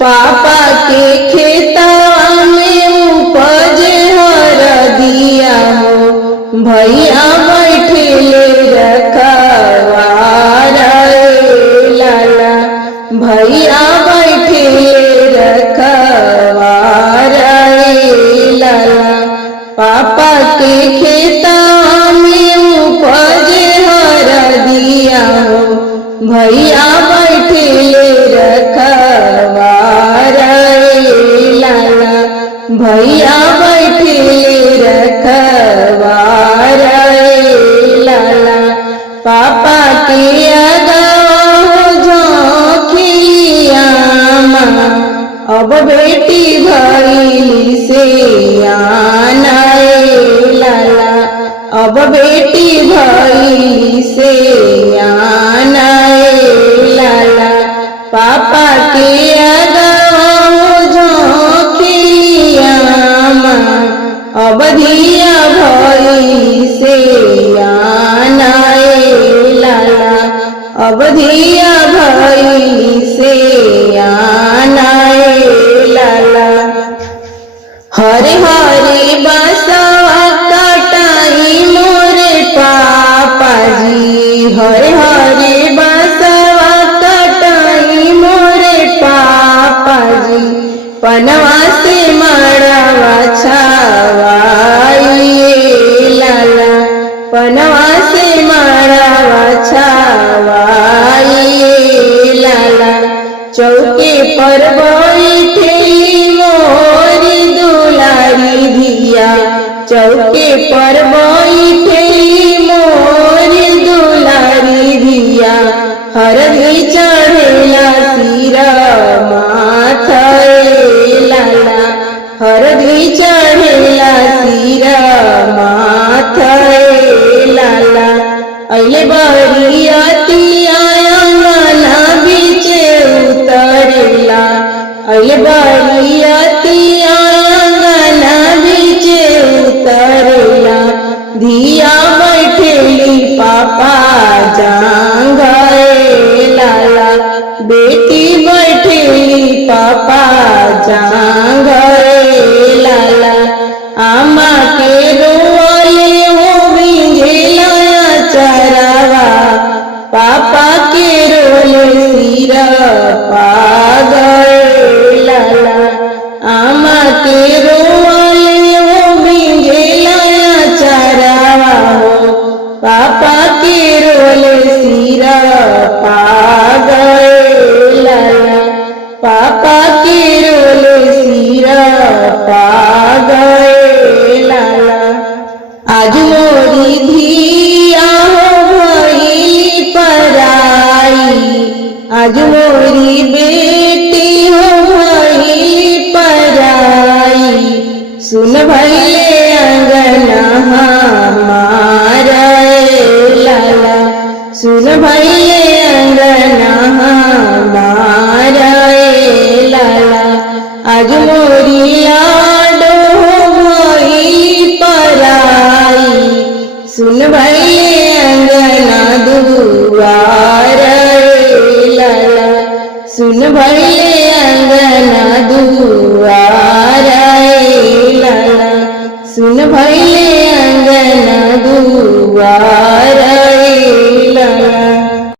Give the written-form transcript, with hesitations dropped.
पापा के खेतवा में उपज हरदिया हो, भैया बैठेले रखवार लाला, भैया बैठेले रखवार लाला। पापा के खेतवा में उपज हरदिया हो, भैया बैठेले रखवार लाला, भैया बैठेले रखवार लाला। पापा के अगवा झोंकिया अब बेटी भइली से आना लाला, अब बेटी भइली से आना लाला। पापा के अगवा झोंकिया अब धिया भइली से आना लाला, अब धिया भइली से आना लाला। हरे हरे बसवा कटाई मोरे पापा जी, हरे हरे बसवा कटाई मोरे पापा जी, पनवा से मड़वा छावाई लाला, पनवा से मड़वा छावाई लाला। चौके पर बैठेली मोरी दुलारी धिया, चौके पर बैठेली मोरी दुलारी धिया, हरदी चढ़ेला सिरा माथे लाला, हरदी चढ़ेला सिरा माथे लाला। अइले बरियातिया अंगना बीचे उतरेला, अइले बरियातिया अंगना बीचे उतरेला, धिया बैठेली पापा जांघे लाला, बेटी बैठेली पापा जांघे लाला। आमा के रोले हो बिंझेला चरावा, पापा के रोले सिरा पागल लाला, आमा के रोले हो बिंझेला चरावा हो, पापा के रोले सिरा पागल लाला, पापा के रोले सिरा पागल लाला। आज मोरी धिया हो भइली पराई, आज मोरी बेटी हो भइली पराई, सुन भइले अंगना हमार लाला, सुन भइले अंगना हमार लाला। आज मोरी लाडो भइली पराई, सुन भइले अंगना दुआर लाला, सुन भइले अंगना दुआर लाला, सुन भइले अंगना दुआर।